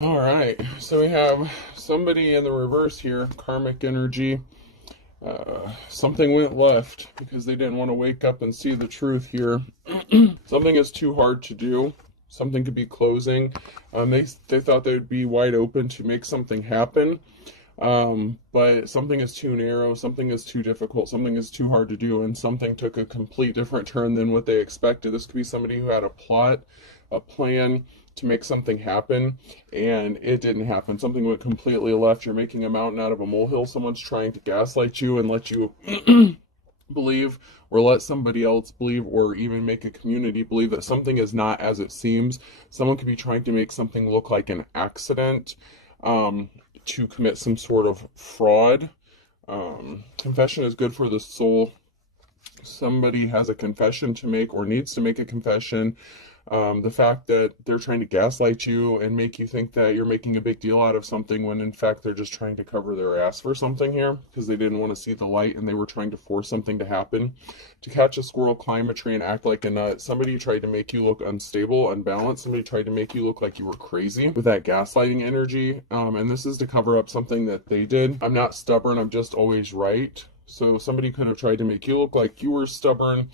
All right, so we have somebody in the reverse here, karmic energy. Something went left because they didn't want to wake up and see the truth here. Something is too hard to do. Something could be closing. They thought they would be wide open to make something happen, but something is too narrow, something is too difficult, something is too hard to do, and something took a complete different turn than what they expected. This could be somebody who had a plot, a plan to make something happen, and it didn't happen. Something went completely left. You're making a mountain out of a molehill. Someone's trying to gaslight you and let you believe, or let somebody else believe, or even make a community believe that something is not as it seems. Someone could be trying to make something look like an accident, to commit some sort of fraud. Confession is good for the soul. Somebody has a confession to make or needs to make a confession. The fact that they're trying to gaslight you and make you think that you're making a big deal out of something when in fact they're just trying to cover their ass for something here because they didn't want to see the light and they were trying to force something to happen. To catch a squirrel, climb a tree, and act like a nut. Somebody tried to make you look unstable, unbalanced. Somebody tried to make you look like you were crazy with that gaslighting energy. And this is to cover up something that they did. I'm not stubborn, I'm just always right. So somebody could have tried to make you look like you were stubborn.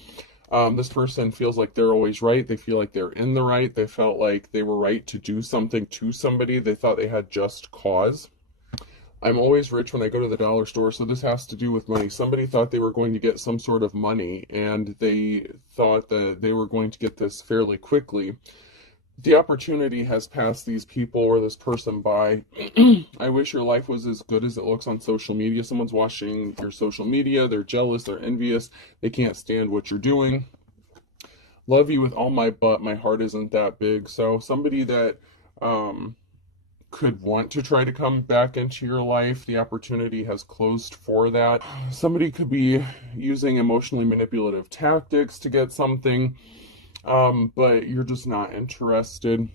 This person feels like they're always right. They feel like they're in the right. They felt like they were right to do something to somebody. They thought they had just cause. I'm always rich when I go to the dollar store, so this has to do with money. Somebody thought they were going to get some sort of money, and they thought that they were going to get this fairly quickly. The opportunity has passed these people or this person by. I wish your life was as good as it looks on social media. Someone's watching your social media. They're jealous. They're envious. They can't stand what you're doing. Love you with all my butt. My heart isn't that big. So somebody that could want to try to come back into your life, the opportunity has closed for that. Somebody could be using emotionally manipulative tactics to get something. But you're just not interested.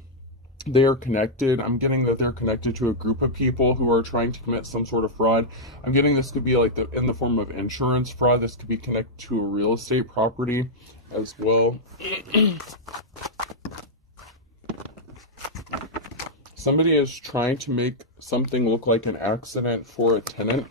They are connected. I'm getting that they're connected to a group of people who are trying to commit some sort of fraud. I'm getting this could be like in the form of insurance fraud. This could be connected to a real estate property as well. Somebody is trying to make something look like an accident for a tenant.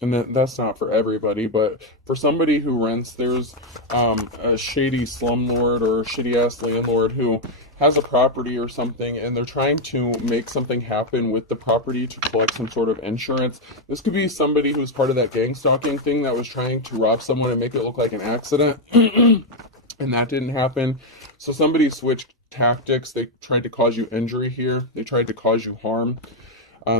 And that's not for everybody, but for somebody who rents, there's a shady slumlord or shitty ass landlord who has a property or something, and they're trying to make something happen with the property to collect some sort of insurance. This could be somebody who's part of that gang stalking thing that was trying to rob someone and make it look like an accident, and that didn't happen. So somebody switched tactics. They tried to cause you injury here. They tried to cause you harm.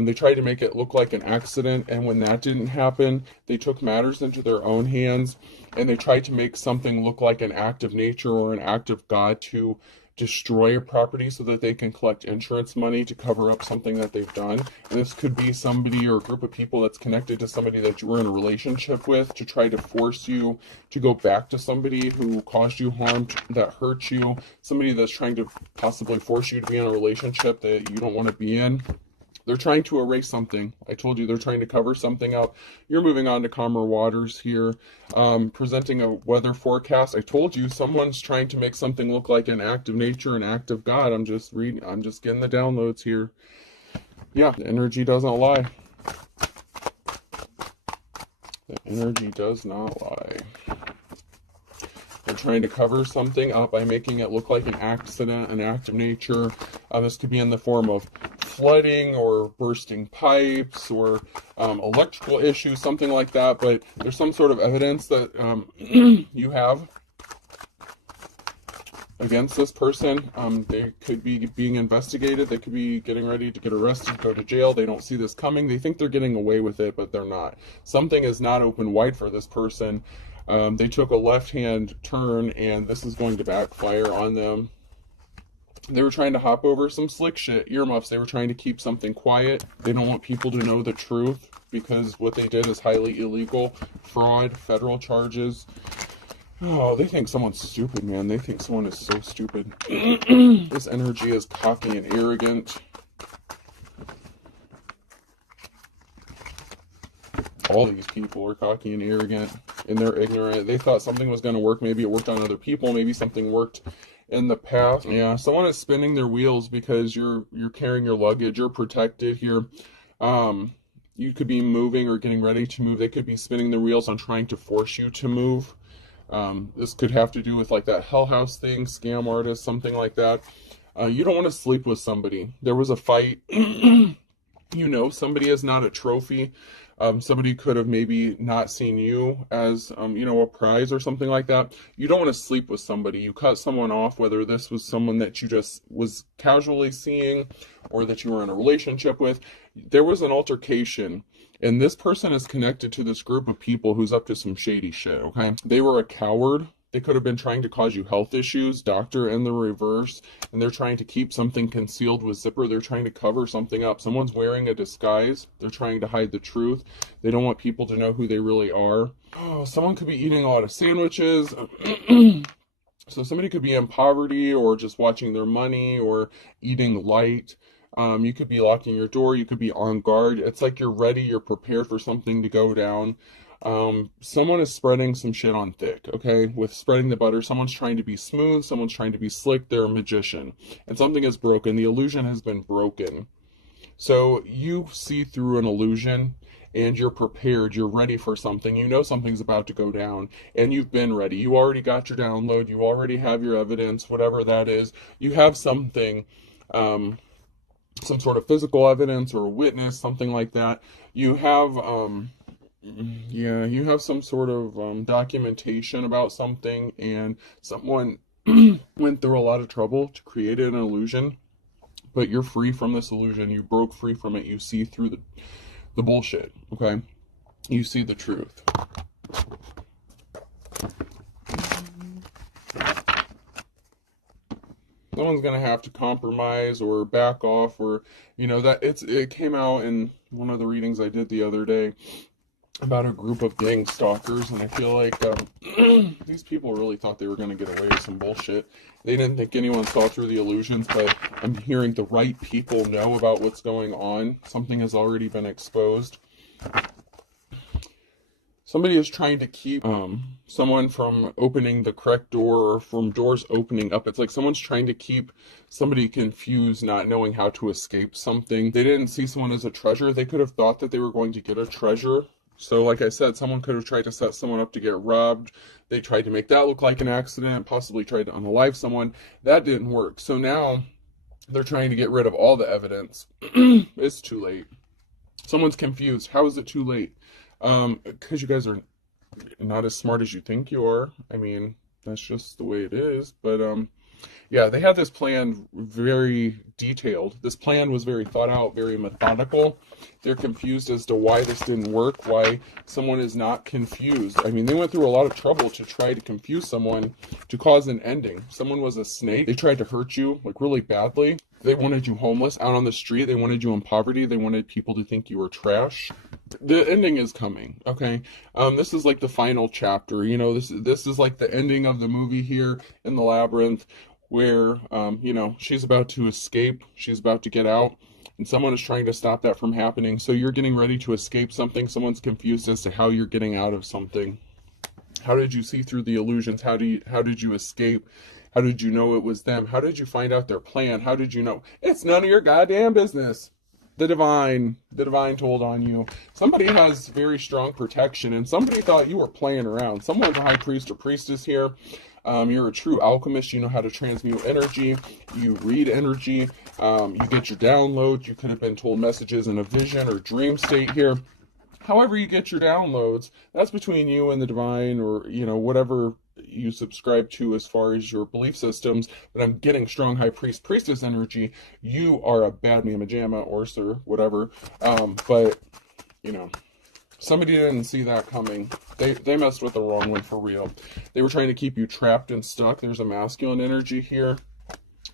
They tried to make it look like an accident, and when that didn't happen, they took matters into their own hands, and they tried to make something look like an act of nature or an act of God to destroy a property so that they can collect insurance money to cover up something that they've done. And this could be somebody or a group of people that's connected to somebody that you were in a relationship with to try to force you to go back to somebody who caused you harm, that hurt you, somebody that's trying to possibly force you to be in a relationship that you don't want to be in. They're trying to erase something. I told you they're trying to cover something up. You're moving on to calmer waters here. Presenting a weather forecast. I told you someone's trying to make something look like an act of nature, an act of God. I'm just getting the downloads here. Yeah, the energy doesn't lie. The energy does not lie. They're trying to cover something up by making it look like an accident, an act of nature. This could be in the form of flooding or bursting pipes or electrical issues, something like that. But there's some sort of evidence that you have against this person. They could be being investigated. They could be getting ready to get arrested, go to jail. They don't see this coming. They think they're getting away with it, but they're not. Something is not open wide for this person. They took a left-hand turn, and this is going to backfire on them. They were trying to hop over some slick shit, earmuffs. They were trying to keep something quiet. They don't want people to know the truth because what they did is highly illegal. Fraud, federal charges. Oh, they think someone's stupid, man. They think someone is so stupid. This energy is cocky and arrogant. All these people are cocky and arrogant, and they're ignorant. They thought something was going to work. Maybe it worked on other people. Maybe something worked in the past. Yeah, someone is spinning their wheels because you're carrying your luggage. You're protected here. You could be moving or getting ready to move. They could be spinning their wheels on trying to force you to move. This could have to do with like that Hell House thing, scam artist, something like that. You don't want to sleep with somebody. There was a fight. You know, somebody is not a trophy. Somebody could have maybe not seen you as, you know, a prize or something like that. You don't want to sleep with somebody. You cut someone off, whether this was someone that you just was casually seeing or that you were in a relationship with. There was an altercation, and this person is connected to this group of people who's up to some shady shit, okay? They were a coward. They could have been trying to cause you health issues, doctor in the reverse, and they're trying to keep something concealed with zipper. They're trying to cover something up. Someone's wearing a disguise. They're trying to hide the truth. They don't want people to know who they really are. Oh, someone could be eating a lot of sandwiches. So somebody could be in poverty or just watching their money or eating light. You could be locking your door. You could be on guard. It's like you're ready. You're prepared for something to go down. Someone is spreading some shit on thick, okay? With spreading the butter, someone's trying to be smooth, someone's trying to be slick, they're a magician. And something is broken. The illusion has been broken. So you see through an illusion and you're prepared, you're ready for something, you know something's about to go down, and you've been ready. You already got your download, you already have your evidence, whatever that is. You have something, some sort of physical evidence or a witness, something like that. You have, yeah, you have some sort of documentation about something, and someone went through a lot of trouble to create an illusion, but you're free from this illusion. You broke free from it. You see through the bullshit, okay? You see the truth. Someone's gonna have to compromise or back off, or, you know, that it came out in one of the readings I did the other day about a group of gang stalkers, and I feel like these people really thought they were going to get away with some bullshit. They didn't think anyone saw through the illusions, but I'm hearing the right people know about what's going on. Something has already been exposed. Somebody is trying to keep someone from opening the correct door, or from doors opening up. It's like someone's trying to keep somebody confused, not knowing how to escape something. They didn't see someone as a treasure. They could have thought that they were going to get a treasure. So like I said, someone could have tried to set someone up to get robbed. They tried to make that look like an accident, possibly tried to unalive someone. That didn't work. So now they're trying to get rid of all the evidence. It's too late. Someone's confused. How is it too late? Because you guys are not as smart as you think you are. I mean, that's just the way it is. But yeah, they had this plan very detailed. This plan was very thought out, very methodical. They're confused as to why this didn't work, why someone is not confused. I mean, they went through a lot of trouble to try to confuse someone to cause an ending. Someone was a snake. They tried to hurt you, like, really badly. They wanted you homeless out on the street. They wanted you in poverty. They wanted people to think you were trash. The ending is coming, okay? This is like the final chapter. You know, this is like the ending of the movie here in the labyrinth, where, you know, she's about to escape. She's about to get out, and someone is trying to stop that from happening. So you're getting ready to escape something. Someone's confused as to how you're getting out of something. How did you see through the illusions? How did you escape? How did you know it was them? How did you find out their plan? How did you know? It's none of your goddamn business. The divine told on you. Somebody has very strong protection, and somebody thought you were playing around. Someone's a high priest or priestess here. You're a true alchemist. You know how to transmute energy. You read energy. You get your downloads. You could have been told messages in a vision or dream state here. However you get your downloads, that's between you and the divine, or, you know, whatever you subscribe to as far as your belief systems. But I'm getting strong high priest priestess energy. You are a bad mamma jamma, or sir, whatever. But, you know, somebody didn't see that coming. They messed with the wrong one for real. They were trying to keep you trapped and stuck. There's a masculine energy here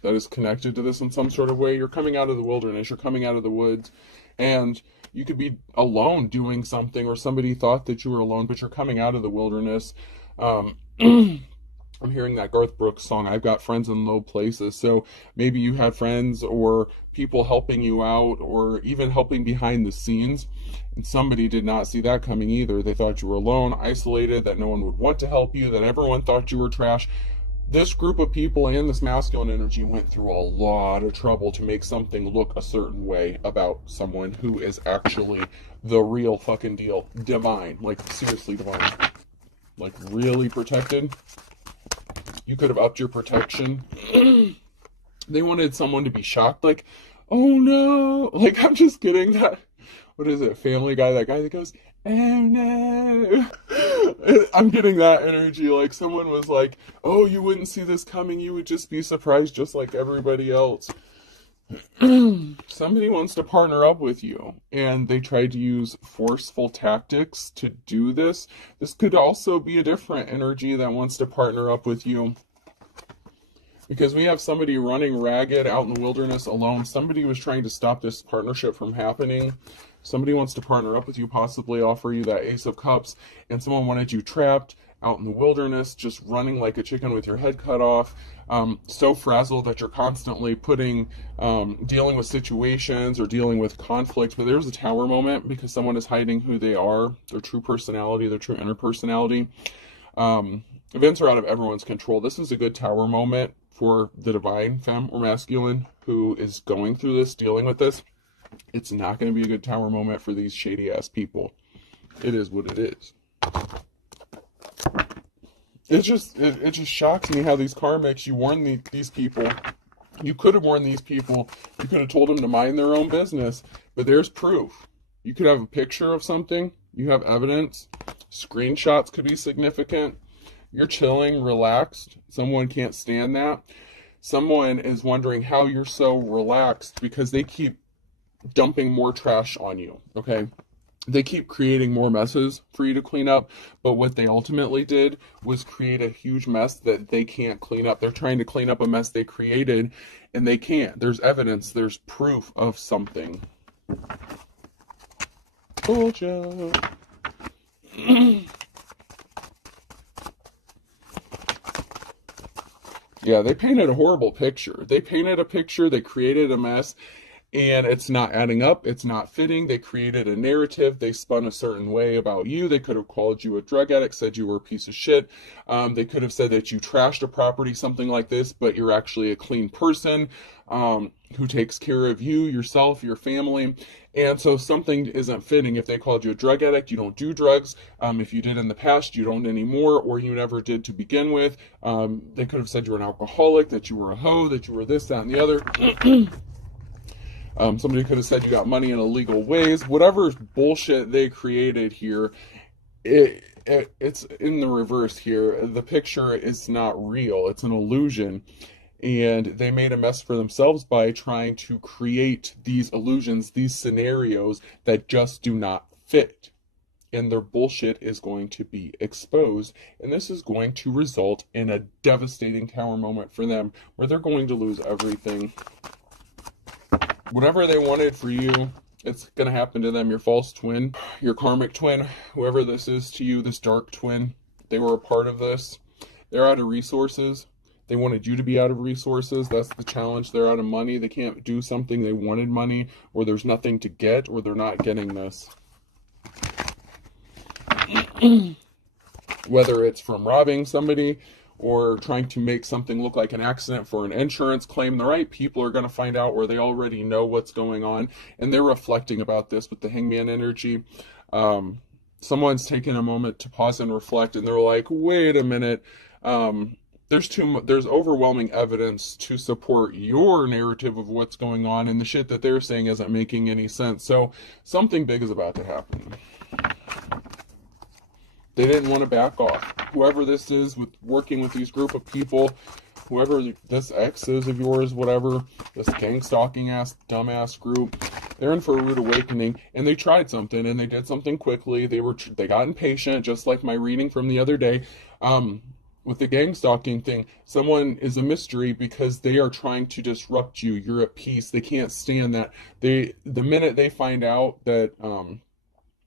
that is connected to this in some sort of way. You're coming out of the wilderness. You're coming out of the woods. And you could be alone doing something, or somebody thought that you were alone, but you're coming out of the wilderness. I'm hearing that Garth Brooks song, I've Got Friends in Low Places. So maybe you had friends or people helping you out, or even helping behind the scenes, and somebody did not see that coming either. They thought you were alone, isolated, that no one would want to help you, that everyone thought you were trash. This group of people and this masculine energy went through a lot of trouble to make something look a certain way about someone who is actually the real fucking deal. Divine. Like, seriously divine. Like, really protected. You could have upped your protection. They wanted someone to be shocked, like, oh no. Like, I'm just getting that, what is it, Family Guy, that guy that goes, oh no. I'm getting that energy, like someone was like, oh, you wouldn't see this coming, you would just be surprised just like everybody else. Somebody wants to partner up with you, and they tried to use forceful tactics to do this. This could also be a different energy that wants to partner up with you, because we have somebody running ragged out in the wilderness alone. Somebody was trying to stop this partnership from happening. Somebody wants to partner up with you, possibly offer you that Ace of Cups, and someone wanted you trapped out in the wilderness, just running like a chicken with your head cut off, so frazzled that you're constantly dealing with situations or dealing with conflict. But there's a tower moment because someone is hiding who they are, their true personality, their true inner personality. Events are out of everyone's control. This is a good tower moment for the divine femme or masculine who is going through this, dealing with this. It's not going to be a good tower moment for these shady ass people. It is what it is. It just shocks me how these karmics, you warn these people. You could have warned these people. You could have told them to mind their own business. But there's proof. You could have a picture of something. You have evidence. Screenshots could be significant. You're chilling, relaxed. Someone can't stand that. Someone is wondering how you're so relaxed because they keep dumping more trash on you, okay? They keep creating more messes for you to clean up, but what they ultimately did was create a huge mess that they can't clean up. They're trying to clean up a mess they created, and they can't. There's evidence, there's proof of something. Bullshit. Yeah, they painted a horrible picture. They painted a picture, they created a mess, and it's not adding up, it's not fitting. They created a narrative, they spun a certain way about you. They could have called you a drug addict, said you were a piece of shit. They could have said that you trashed a property, something like this, but you're actually a clean person who takes care of you, yourself, your family. And so something isn't fitting. If they called you a drug addict, you don't do drugs. If you did in the past, you don't anymore, or you never did to begin with. They could have said you were an alcoholic, that you were a hoe, that you were this, that, and the other. Somebody could have said you got money in illegal ways. Whatever bullshit they created here, it's in the reverse here. The picture is not real. It's an illusion. And they made a mess for themselves by trying to create these illusions, these scenarios that just do not fit. And their bullshit is going to be exposed. And this is going to result in a devastating tower moment for them, where they're going to lose everything. Whatever they wanted for you, it's going to happen to them. Your false twin, your karmic twin, whoever this is to you, this dark twin, they were a part of this. They're out of resources. They wanted you to be out of resources. That's the challenge. They're out of money. They can't do something. They wanted money, or there's nothing to get, or they're not getting this. Whether it's from robbing somebody or trying to make something look like an accident for an insurance claim, the right people are going to find out, or they already know what's going on, and they're reflecting about this with the hangman energy. Someone's taking a moment to pause and reflect, and they're like, wait a minute, there's overwhelming evidence to support your narrative of what's going on, and the shit that they're saying isn't making any sense. So something big is about to happen. They didn't want to back off. Whoever this is, with working with these group of people, whoever this ex is of yours, whatever, this gang stalking ass, dumbass group, they're in for a rude awakening, and they tried something, and they did something quickly. They got impatient, just like my reading from the other day. With the gang stalking thing, someone is a mystery because they are trying to disrupt you. You're at peace. They can't stand that. The minute they find out that,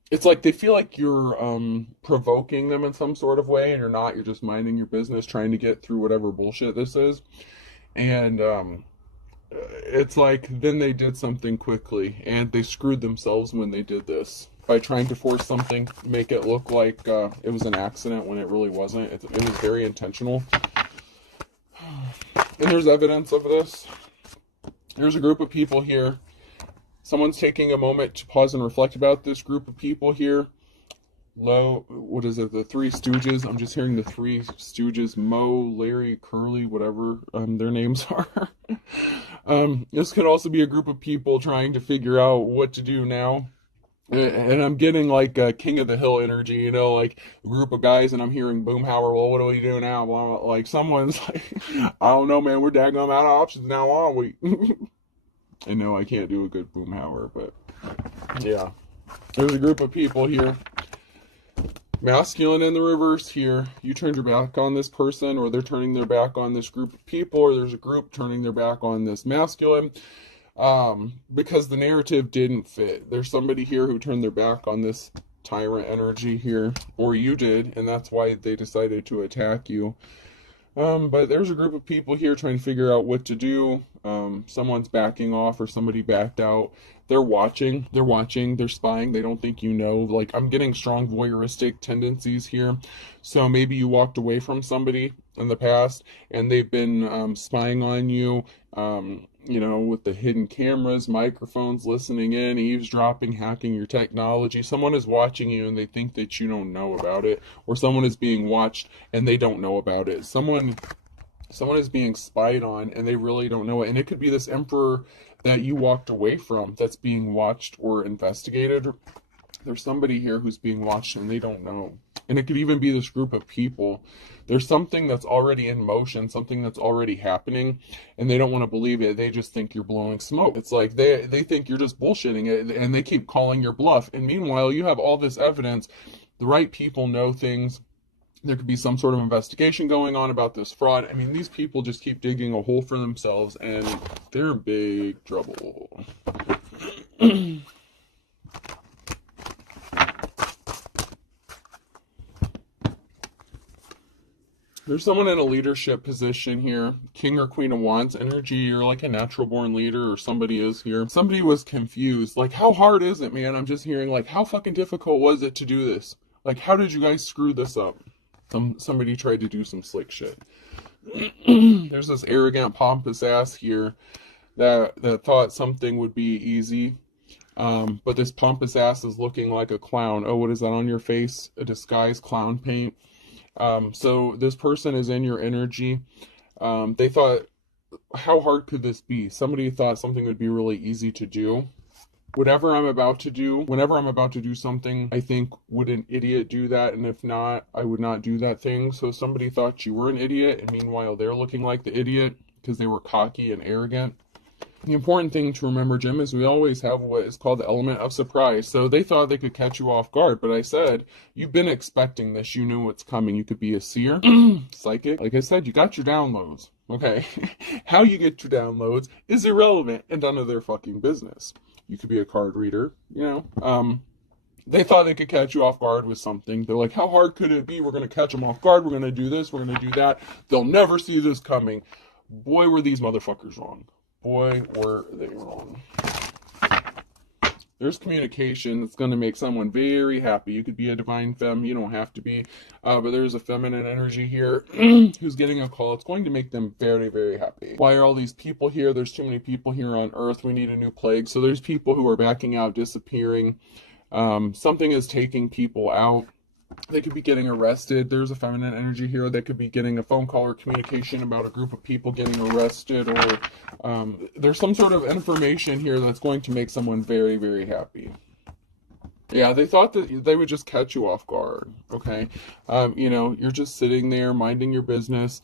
it's like they feel like you're provoking them in some sort of way, and you're not. You're just minding your business, trying to get through whatever bullshit this is. And it's like then they did something quickly, and they screwed themselves when they did this by trying to force something, make it look like it was an accident when it really wasn't. It was very intentional. And there's evidence of this. There's a group of people here. Someone's taking a moment to pause and reflect about this group of people here. What is it? The Three Stooges. I'm just hearing the Three Stooges. Moe, Larry, Curly, whatever their names are. This could also be a group of people trying to figure out what to do now. And I'm getting like King of the Hill energy, you know, like a group of guys, and I'm hearing Boomhauer. Well, what do we do now? Blah, blah. Like someone's like, I don't know, man. We're daggone out of options now, aren't we? I know I can't do a good Boomhauer, but yeah. There's a group of people here. Masculine in the reverse here. You turned your back on this person, or they're turning their back on this group of people, or there's a group turning their back on this masculine. Because the narrative didn't fit. There's somebody here who turned their back on this tyrant energy here, or you did, and that's why they decided to attack you. But there's a group of people here trying to figure out what to do. Someone's backing off, or somebody backed out. They're watching, they're spying, they don't think you know. Like, I'm getting strong voyeuristic tendencies here. So maybe you walked away from somebody in the past, and they've been spying on you, you know, with the hidden cameras, microphones, listening in, eavesdropping, hacking your technology. Someone is watching you and they think that you don't know about it, or someone is being watched and they don't know about it. Someone is being spied on and they really don't know it. And it could be this emperor that you walked away from that's being watched or investigated. There's somebody here who's being watched and they don't know. And it could even be this group of people. There's something that's already in motion, something that's already happening, and they don't want to believe it. They just think you're blowing smoke. It's like they think you're just bullshitting it, and they keep calling your bluff. And meanwhile, you have all this evidence. The right people know things. There could be some sort of investigation going on about this fraud. I mean, these people just keep digging a hole for themselves, and they're in big trouble. There's someone in a leadership position here, King or Queen of Wands energy. You're like a natural born leader, or somebody is here. Somebody was confused. Like, how hard is it, man? I'm just hearing, like, how fucking difficult was it to do this? Like, how did you guys screw this up? Somebody tried to do some slick shit. There's this arrogant, pompous ass here that thought something would be easy. But this pompous ass is looking like a clown. Oh, what is that on your face? A disguise clown paint. So this person is in your energy. They thought, how hard could this be? Somebody thought something would be really easy to do. Whenever I'm about to do something, I think, would an idiot do that? And if not, I would not do that thing. So somebody thought you were an idiot, and meanwhile they're looking like the idiot because they were cocky and arrogant. The important thing to remember, Jim, is we always have what is called the element of surprise. So they thought they could catch you off guard, but I said, you've been expecting this. You knew what's coming. You could be a seer, psychic. Like I said, you got your downloads. Okay. How you get your downloads is irrelevant and none of their fucking business. You could be a card reader, you know. They thought they could catch you off guard with something. They're like, how hard could it be? We're going to catch them off guard. We're going to do this. We're going to do that. They'll never see this coming. Boy, were these motherfuckers wrong. Boy, were they wrong. There's communication that's going to make someone very happy. You could be a divine femme. You don't have to be. But there's a feminine energy here who's getting a call. It's going to make them very, very happy. Why are all these people here? There's too many people here on Earth. We need a new plague. So there's people who are backing out, disappearing. Something is taking people out. They could be getting arrested. There's a feminine energy here. They could be getting a phone call or communication about a group of people getting arrested, or there's some sort of information here that's going to make someone very, very happy. Yeah, they thought that they would just catch you off guard, okay? You know, you're just sitting there minding your business,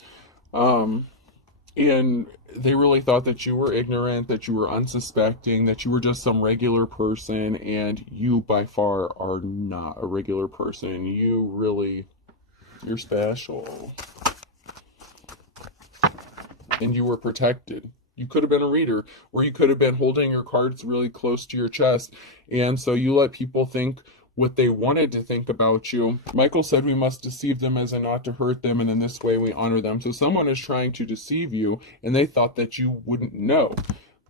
and they really thought that you were ignorant, that you were unsuspecting, that you were just some regular person, and you by far are not a regular person. You're special. And you were protected. You could have been a reader, or you could have been holding your cards really close to your chest, and so you let people think what they wanted to think about you. Michael said we must deceive them as in not to hurt them, and in this way we honor them. So someone is trying to deceive you, and they thought that you wouldn't know.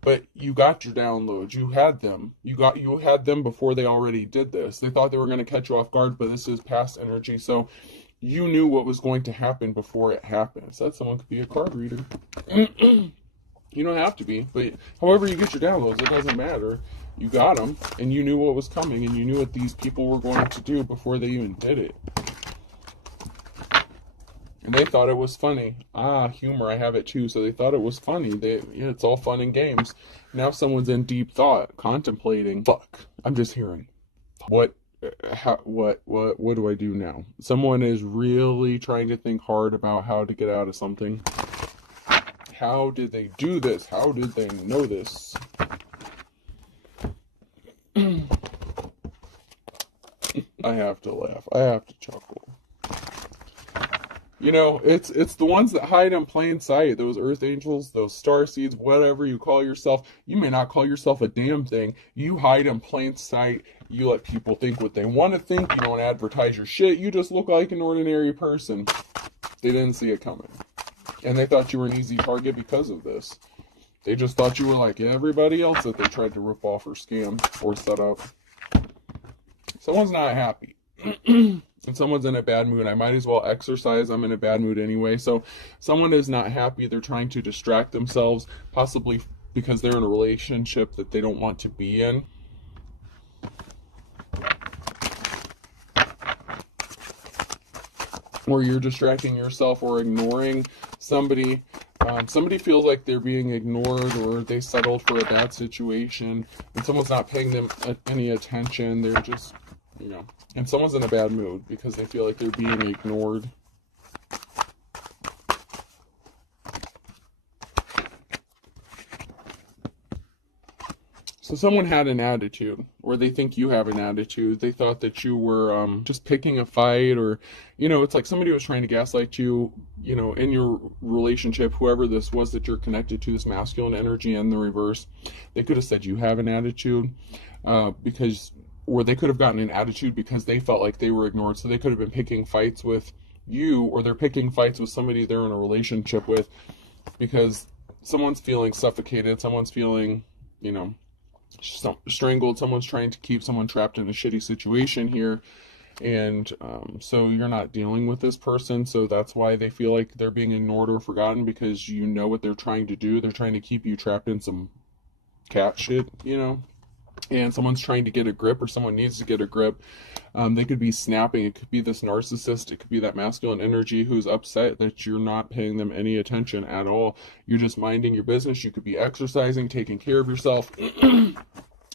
But you got your downloads. You had them. You had them before they already did this. They thought they were going to catch you off guard, but this is past energy. So you knew what was going to happen before it happened. So that someone could be a card reader. You don't have to be, but however you get your downloads, it doesn't matter. You got them, and you knew what was coming, and you knew what these people were going to do before they even did it. And they thought it was funny. Humor, I have it too. So they thought it was funny. It's all fun and games. Now someone's in deep thought, contemplating. Fuck, I'm just hearing. What do I do now? Someone is really trying to think hard about how to get out of something. How did they do this? How did they know this? I have to laugh. I have to chuckle. You know, it's the ones that hide in plain sight, those earth angels, those star seeds, whatever you call yourself. You may not call yourself a damn thing. You hide in plain sight. You let people think what they want to think. You don't advertise your shit. You just look like an ordinary person. They didn't see it coming. And they thought you were an easy target because of this. They just thought you were like everybody else that they tried to rip off or scam or set up. Someone's not happy. And someone's in a bad mood. I might as well exercise. I'm in a bad mood anyway. So someone is not happy. They're trying to distract themselves, possibly because they're in a relationship that they don't want to be in. Or you're distracting yourself or ignoring somebody. Somebody feels like they're being ignored, or they settled for a bad situation, and someone's not paying them any attention. They're just, you know, and someone's in a bad mood because they feel like they're being ignored. So someone had an attitude, or they think you have an attitude. They thought that you were just picking a fight, or, you know, it's like somebody was trying to gaslight you, you know, in your relationship, whoever this was that you're connected to, this masculine energy and the reverse. They could have said you have an attitude or they could have gotten an attitude because they felt like they were ignored. So they could have been picking fights with you, or they're picking fights with somebody they're in a relationship with because someone's feeling suffocated, someone's feeling, you know, strangled, someone's trying to keep someone trapped in a shitty situation here, and so you're not dealing with this person, so that's why they feel like they're being ignored or forgotten, because you know what they're trying to do. They're trying to keep you trapped in some cat shit, you know, and someone's trying to get a grip, or someone needs to get a grip. They could be snapping. It could be this narcissist. It could be that masculine energy who's upset that you're not paying them any attention at all. You're just minding your business. You could be exercising, taking care of yourself.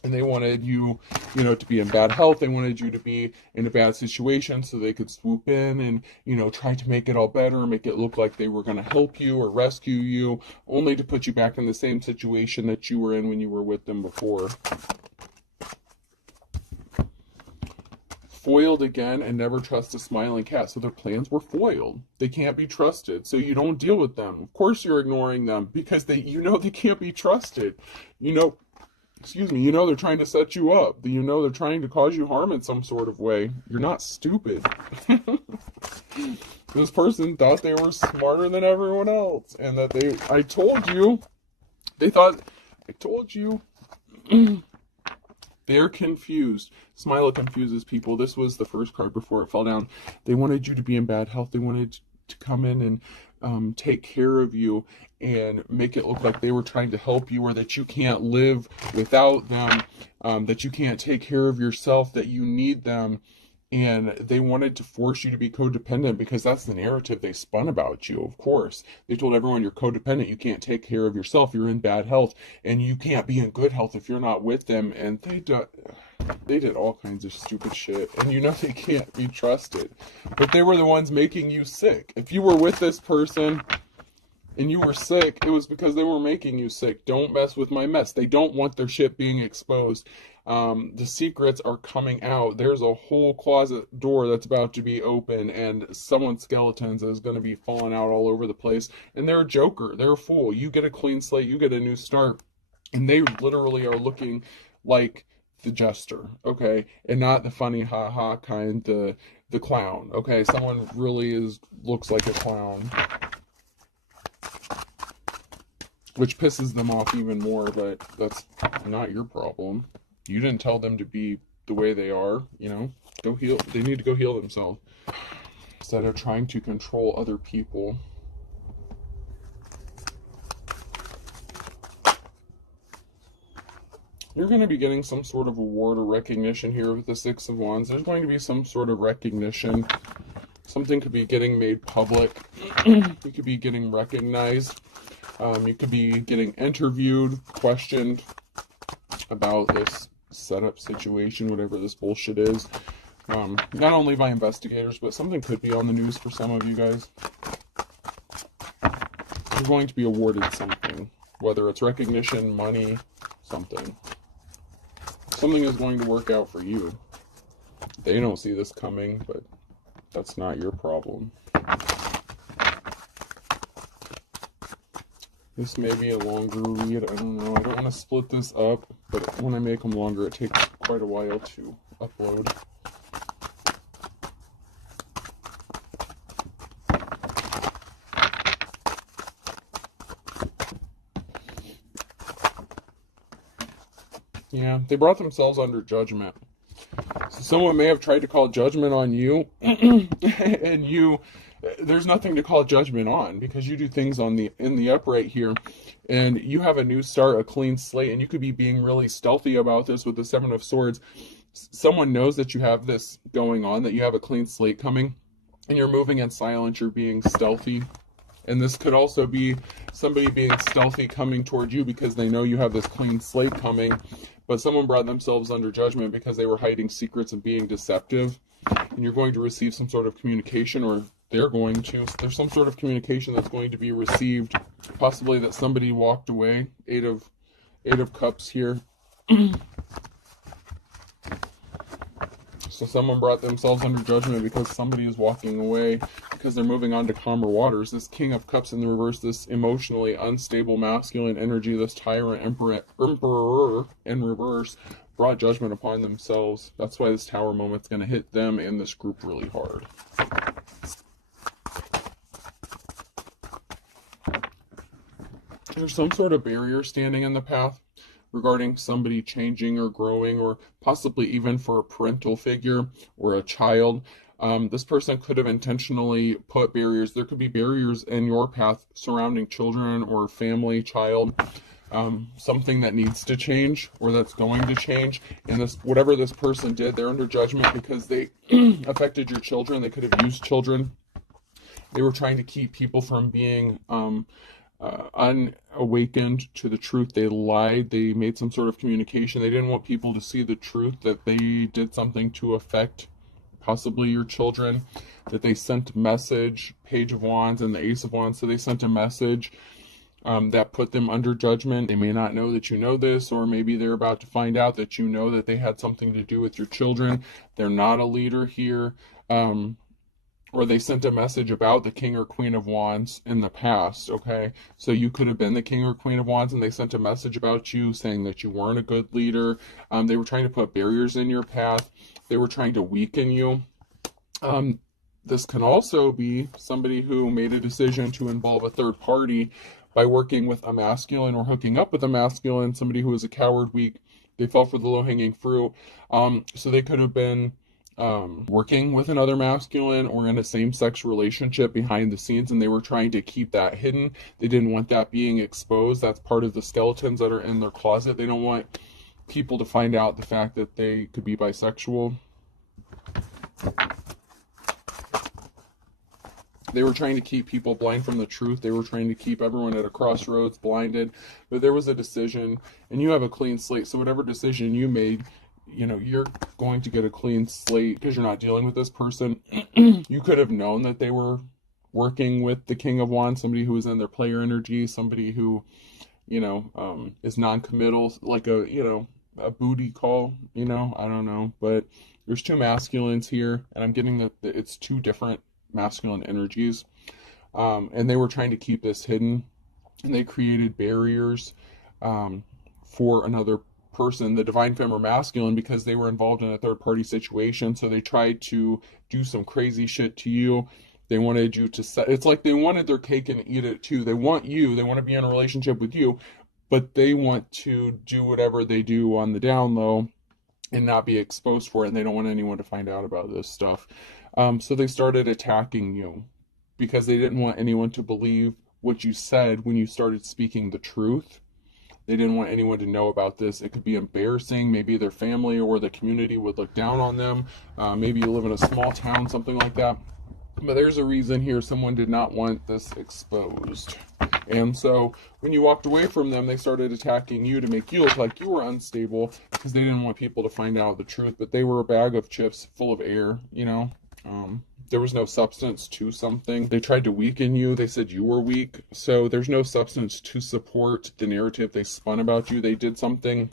And they wanted you, you know, to be in bad health. They wanted you to be in a bad situation so they could swoop in and, you know, try to make it all better, make it look like they were going to help you or rescue you, only to put you back in the same situation that you were in when you were with them before. Foiled again, and never trust a smiling cat. So their plans were foiled. They can't be trusted, so you don't deal with them. Of course you're ignoring them because you know they can't be trusted. You know they're trying to set you up. You know they're trying to cause you harm in some sort of way. You're not stupid. This person thought they were smarter than everyone else, and that I told you. They thought, I told you. They're confused. Smila confuses people. This was the first card before it fell down. They wanted you to be in bad health. They wanted to come in and take care of you and make it look like they were trying to help you, or that you can't live without them, that you can't take care of yourself, that you need them. And they wanted to force you to be codependent because that's the narrative they spun about you, of course. They told everyone you're codependent, you can't take care of yourself, you're in bad health, and you can't be in good health if you're not with them. And they did all kinds of stupid shit. And you know they can't be trusted. But they were the ones making you sick. If you were with this person and you were sick, it was because they were making you sick. Don't mess with my mess. They don't want their shit being exposed. The secrets are coming out. There's a whole closet door that's about to be open, and someone's skeletons is going to be falling out all over the place. And they're a joker. They're a fool. You get a clean slate. You get a new start. And they literally are looking like the jester, okay? And not the funny ha-ha kind, the clown, okay? Someone really looks like a clown. Which pisses them off even more, but that's not your problem. You didn't tell them to be the way they are, you know. Go heal. They need to go heal themselves. instead of trying to control other people. You're going to be getting some sort of award or recognition here with the Six of Wands. There's going to be some sort of recognition. Something could be getting made public. You could be getting recognized. You could be getting interviewed, questioned about this setup situation, whatever this bullshit is. Not only by investigators, but something could be on the news for some of you guys. You're going to be awarded something, whether it's recognition, money, something. Something is going to work out for you. They don't see this coming, but that's not your problem. This may be a longer read. I don't know. I don't want to split this up, but when I make them longer, it takes quite a while to upload. Yeah, they brought themselves under judgment. So someone may have tried to call judgment on you, and there's nothing to call judgment on, because you do things in the upright here, and you have a new start, a clean slate, and you could be being really stealthy about this with the Seven of Swords. Someone knows that you have this going on, that you have a clean slate coming, and you're moving in silence, you're being stealthy. And this could also be somebody being stealthy coming toward you because they know you have this clean slate coming, but someone brought themselves under judgment because they were hiding secrets and being deceptive. And you're going to receive some sort of communication, or they're going to. There's some sort of communication that's going to be received, possibly that somebody walked away. Eight of Cups here. So someone brought themselves under judgment because somebody is walking away, because they're moving on to calmer waters. This King of Cups in the reverse, this emotionally unstable masculine energy, this tyrant emperor in reverse, brought judgment upon themselves. That's why this Tower moment's going to hit them and this group really hard. There's some sort of barrier standing in the path regarding somebody changing or growing, or possibly even for a parental figure or a child. This person could have intentionally put barriers. There could be barriers in your path surrounding children or family, child, something that needs to change or that's going to change. And this, whatever this person did, they're under judgment because they affected your children. They could have used children. They were trying to keep people from being unawakened to the truth. They lied. They made some sort of communication. They didn't want people to see the truth, that they did something to affect possibly your children, that they sent a message, Page of Wands and the Ace of Wands. So they sent a message that put them under judgment. They may not know that you know this, or maybe they're about to find out that you know that they had something to do with your children. They're not a leader here. Or they sent a message about the King or Queen of Wands in the past, okay? So you could have been the King or Queen of Wands, and they sent a message about you saying that you weren't a good leader. They were trying to put barriers in your path. They were trying to weaken you. This can also be somebody who made a decision to involve a third party by working with a masculine or hooking up with a masculine, somebody who is a coward, weak. They fell for the low-hanging fruit. So they could have been working with another masculine or in a same-sex relationship behind the scenes, and they were trying to keep that hidden. They didn't want that being exposed. That's part of the skeletons that are in their closet. They don't want people to find out the fact that they could be bisexual. They were trying to keep people blind from the truth. They were trying to keep everyone at a crossroads, blinded. But there was a decision, and you have a clean slate. So whatever decision you made, you know, you're going to get a clean slate because you're not dealing with this person. You could have known that they were working with the King of Wands, somebody who is in their player energy, somebody who, you know, is non-committal, like a, you know, a booty call, you know, I don't know. But there's two masculines here, and I'm getting that it's two different masculine energies. And they were trying to keep this hidden, and they created barriers for another person, the divine femme or masculine, because they were involved in a third party situation. So they tried to do some crazy shit to you. They wanted you to set, it's like they wanted their cake and eat it too. They want you, they want to be in a relationship with you, but they want to do whatever they do on the down low and not be exposed for it, and they don't want anyone to find out about this stuff. So they started attacking you because they didn't want anyone to believe what you said when you started speaking the truth. They didn't want anyone to know about this. It could be embarrassing. Maybe their family or the community would look down on them. Maybe you live in a small town, something like that. But there's a reason here. Someone did not want this exposed. And so when you walked away from them, they started attacking you to make you look like you were unstable because they didn't want people to find out the truth. But they were a bag of chips full of air, you know. There was no substance to something. They tried to weaken you. They said you were weak. So there's no substance to support the narrative they spun about you. They did something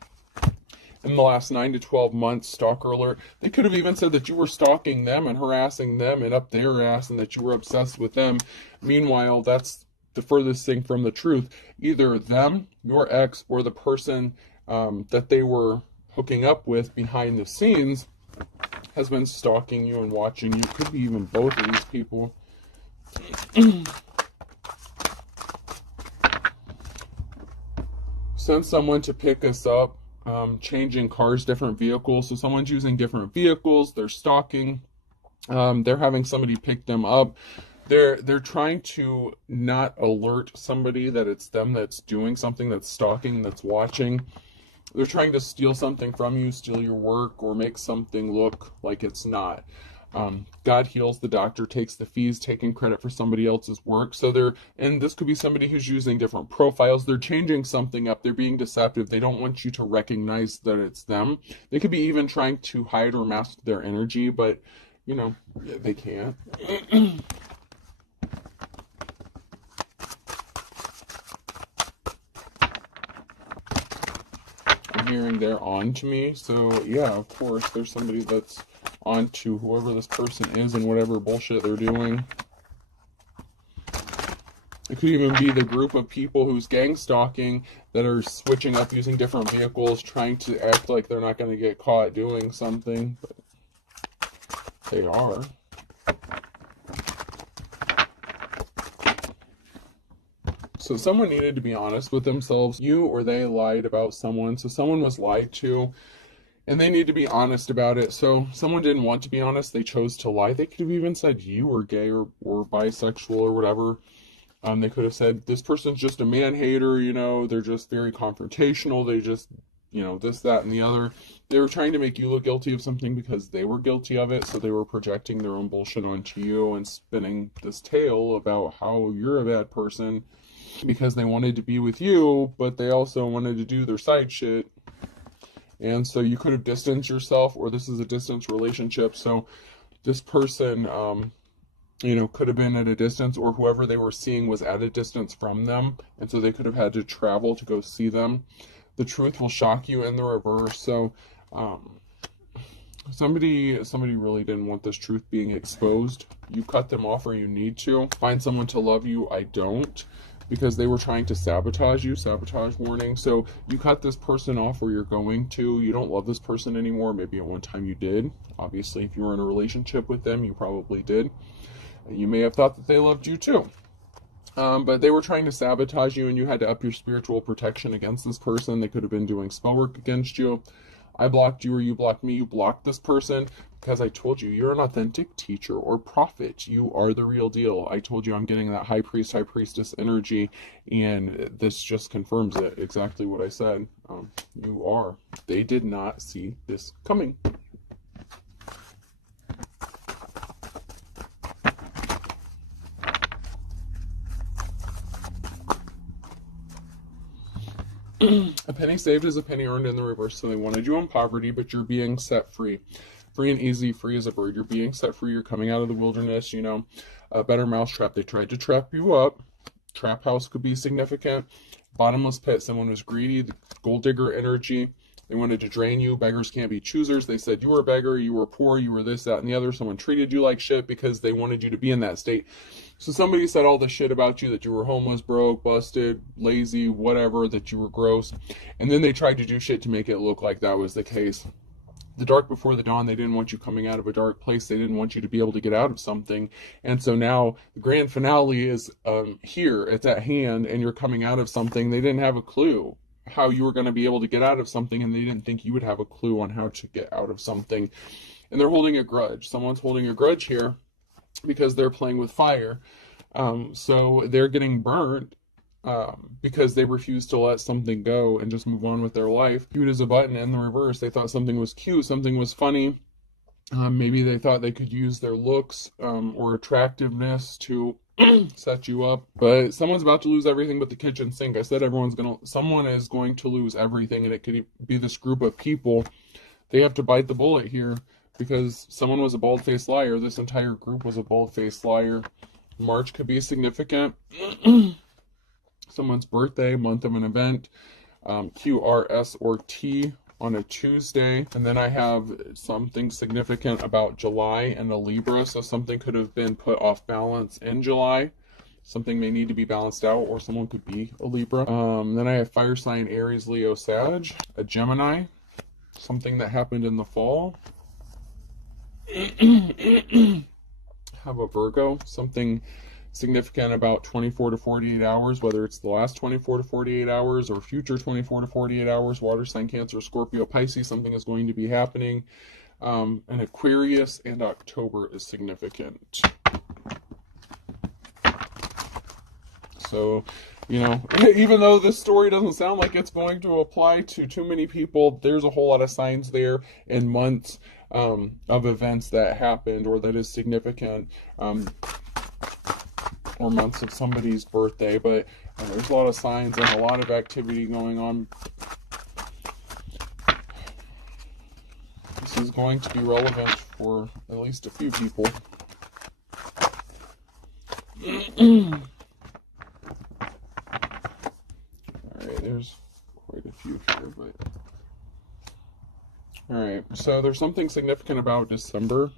in the last 9 to 12 months, stalker alert. They could have even said that you were stalking them and harassing them and up their ass and that you were obsessed with them. Meanwhile, that's the furthest thing from the truth. Either them, your ex, or the person that they were hooking up with behind the scenes has been stalking you and watching you. Could be even both of these people. Send someone to pick us up. Changing cars, different vehicles. So someone's using different vehicles. They're stalking. They're having somebody pick them up. They're trying to not alert somebody that it's them that's doing something, that's stalking, that's watching. They're trying to steal something from you, steal your work, or make something look like it's not. God heals, the doctor takes the fees, taking credit for somebody else's work. So and this could be somebody who's using different profiles. They're changing something up. They're being deceptive. They don't want you to recognize that it's them. They could be even trying to hide or mask their energy, but, you know, they can't. I'm hearing they're on to me. So, yeah, of course, there's somebody that's on to whoever this person is and whatever bullshit they're doing. It could even be the group of people who's gang stalking that are switching up using different vehicles, trying to act like they're not going to get caught doing something, but they are. So someone needed to be honest with themselves. You or they lied about someone. So someone was lied to, and they need to be honest about it. So someone didn't want to be honest. They chose to lie. They could have even said you were gay or bisexual or whatever. They could have said, this person's just a man-hater, you know, they're just very confrontational, they just, you know, this, that, and the other. They were trying to make you look guilty of something because they were guilty of it, so they were projecting their own bullshit onto you and spinning this tale about how you're a bad person because they wanted to be with you, but they also wanted to do their side shit. And so you could have distanced yourself, or this is a distance relationship, so this person, you know, could have been at a distance, or whoever they were seeing was at a distance from them, and so they could have had to travel to go see them. The truth will shock you in the reverse. So somebody really didn't want this truth being exposed. You cut them off, or you need to find someone to love you. I don't, because they were trying to sabotage you. Sabotage warning. So you cut this person off, or you're going to. You don't love this person anymore. Maybe at one time you did. Obviously, if you were in a relationship with them, you probably did. You may have thought that they loved you too. But they were trying to sabotage you, and you had to up your spiritual protection against this person. They could have been doing spell work against you. I blocked you, or you blocked me. You blocked this person because I told you you're an authentic teacher or prophet. You are the real deal. I told you I'm getting that high priest, high priestess energy, and this just confirms it. Exactly what I said. You are. They did not see this coming. A penny saved is a penny earned in the reverse. So they wanted you in poverty, but you're being set free. Free and easy, free as a bird. You're being set free. You're coming out of the wilderness, you know. A better mousetrap. They tried to trap you up. Trap house could be significant. Bottomless pit. Someone was greedy. The gold digger energy. They wanted to drain you. Beggars can't be choosers. They said you were a beggar, you were poor, you were this, that, and the other. Someone treated you like shit because they wanted you to be in that state. So somebody said all the shit about you, that you were homeless, broke, busted, lazy, whatever, that you were gross. And then they tried to do shit to make it look like that was the case. The dark before the dawn, they didn't want you coming out of a dark place. They didn't want you to be able to get out of something. And so now the grand finale is here. It's at hand, and you're coming out of something. They didn't have a clue. how you were going to be able to get out of something, and they didn't think you would have a clue on how to get out of something. And they're holding a grudge. Someone's holding a grudge here because they're playing with fire. So they're getting burnt because they refuse to let something go and just move on with their life. Cute as a button in the reverse. They thought something was cute, something was funny. Maybe they thought they could use their looks or attractiveness to set you up. But someone's about to lose everything but the kitchen sink. I said someone is going to lose everything, and it could be this group of people. They have to bite the bullet here because someone was a bald-faced liar. This entire group was a bald-faced liar. March could be significant. Someone's birthday, month of an event, Q, R, S, or T on a Tuesday. And then I have something significant about July and a Libra. So something could have been put off balance in July. Something may need to be balanced out, or someone could be a Libra. Then I have fire sign, Aries, Leo, Sag, a Gemini, something that happened in the fall. Have a Virgo, something significant about 24 to 48 hours, whether it's the last 24 to 48 hours or future 24 to 48 hours. Water sign, Cancer, Scorpio, Pisces, something is going to be happening. And Aquarius and October is significant. So, you know, even though this story doesn't sound like it's going to apply to too many people, there's a whole lot of signs there and months of events that happened or that is significant, or months of somebody's birthday. But there's a lot of signs and a lot of activity going on. This is going to be relevant for at least a few people. There's quite a few here, but all right. So there's something significant about December.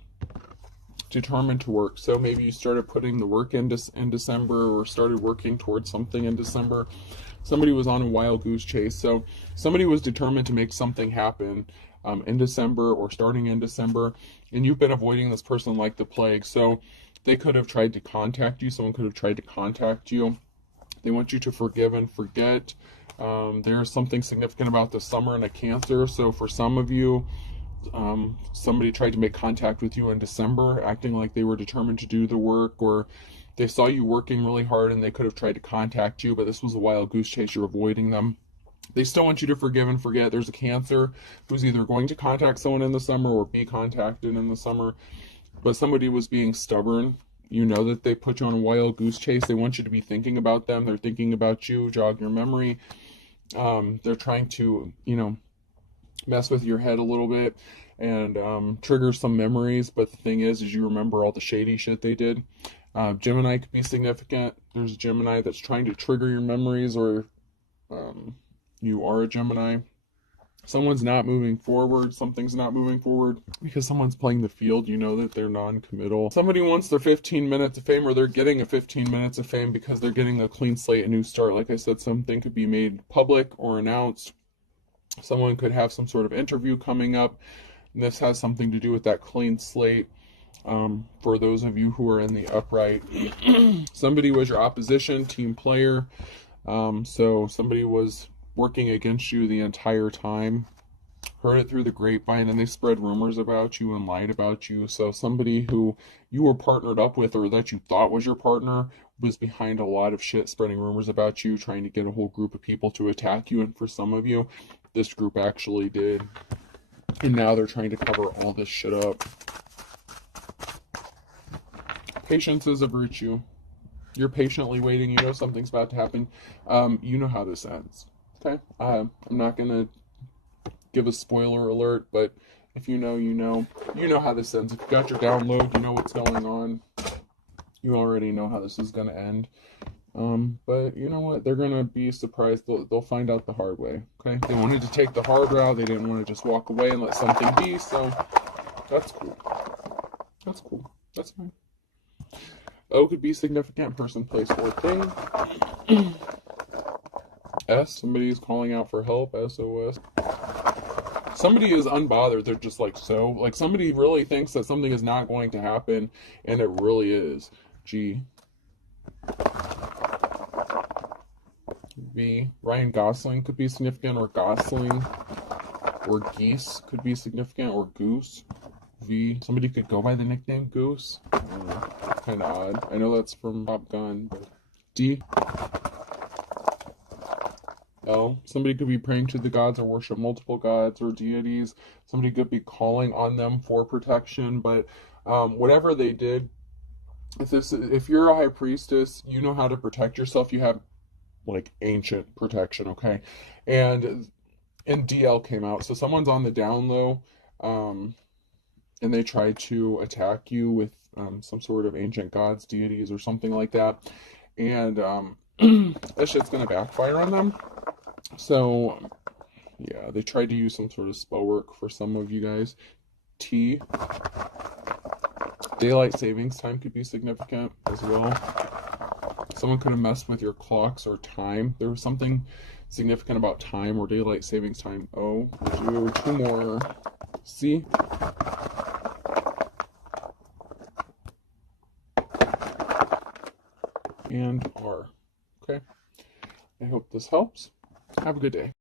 Determined to work. So maybe you started putting the work in December, or started working towards something in December. Somebody was on a wild goose chase. So somebody was determined to make something happen in December or starting in December, and you've been avoiding this person like the plague. So they could have tried to contact you. Someone could have tried to contact you. They want you to forgive and forget. There's something significant about the summer and a Cancer. So for some of you, somebody tried to make contact with you in December, acting like they were determined to do the work, or they saw you working really hard and they could have tried to contact you, but this was a wild goose chase. You're avoiding them. They still want you to forgive and forget. There's a Cancer who's either going to contact someone in the summer or be contacted in the summer, but somebody was being stubborn. You know that they put you on a wild goose chase. They want you to be thinking about them. They're thinking about you, jog your memory. They're trying to, you know, mess with your head a little bit and trigger some memories. But the thing is you remember all the shady shit they did. Gemini could be significant. There's a Gemini that's trying to trigger your memories, or you are a Gemini. Someone's not moving forward. Something's not moving forward because someone's playing the field. You know that they're non-committal. Somebody wants their 15 minutes of fame, or they're getting a 15 minutes of fame because they're getting a clean slate, a new start. Like I said, something could be made public or announced. Someone could have some sort of interview coming up. And this has something to do with that clean slate. For those of you who are in the upright, somebody was your opposition, team player. So somebody was working against you the entire time, heard it through the grapevine, and they spread rumors about you and lied about you. So somebody who you were partnered up with, or that you thought was your partner, was behind a lot of shit, spreading rumors about you, trying to get a whole group of people to attack you. And for some of you, this group actually did. And now they're trying to cover all this shit up. Patience is a virtue. You're patiently waiting. You know something's about to happen. You know how this ends. Okay? I'm not going to give a spoiler alert, but if you know, you know. You know how this ends. If you got your download, you know what's going on. You already know how this is going to end. But you know what? They're going to be surprised. They'll find out the hard way. Okay? They wanted to take the hard route. They didn't want to just walk away and let something be. So that's cool. That's cool. That's fine. O could be significant, person, place, or thing. S, somebody is calling out for help, SOS. Somebody is unbothered. They're just like, so, like somebody really thinks that something is not going to happen, and it really is. G. V. Ryan Gosling could be significant, or Gosling. Or geese could be significant, or goose. V. Somebody could go by the nickname Goose. Kind of odd. I know that's from Top Gun. But D. L. Somebody could be praying to the gods or worship multiple gods or deities. Somebody could be calling on them for protection. But whatever they did, if you're a high priestess, you know how to protect yourself. You have like ancient protection, okay? And DL came out. So someone's on the down low. And they try to attack you with some sort of ancient gods, deities, or something like that. And that shit's going to backfire on them. So, yeah, they tried to use some sort of spell work for some of you guys. T. Daylight savings time could be significant as well. Someone could have messed with your clocks or time. There was something significant about time or daylight savings time. O. We'll do 2 more. C. And R. Okay. I hope this helps. Have a good day.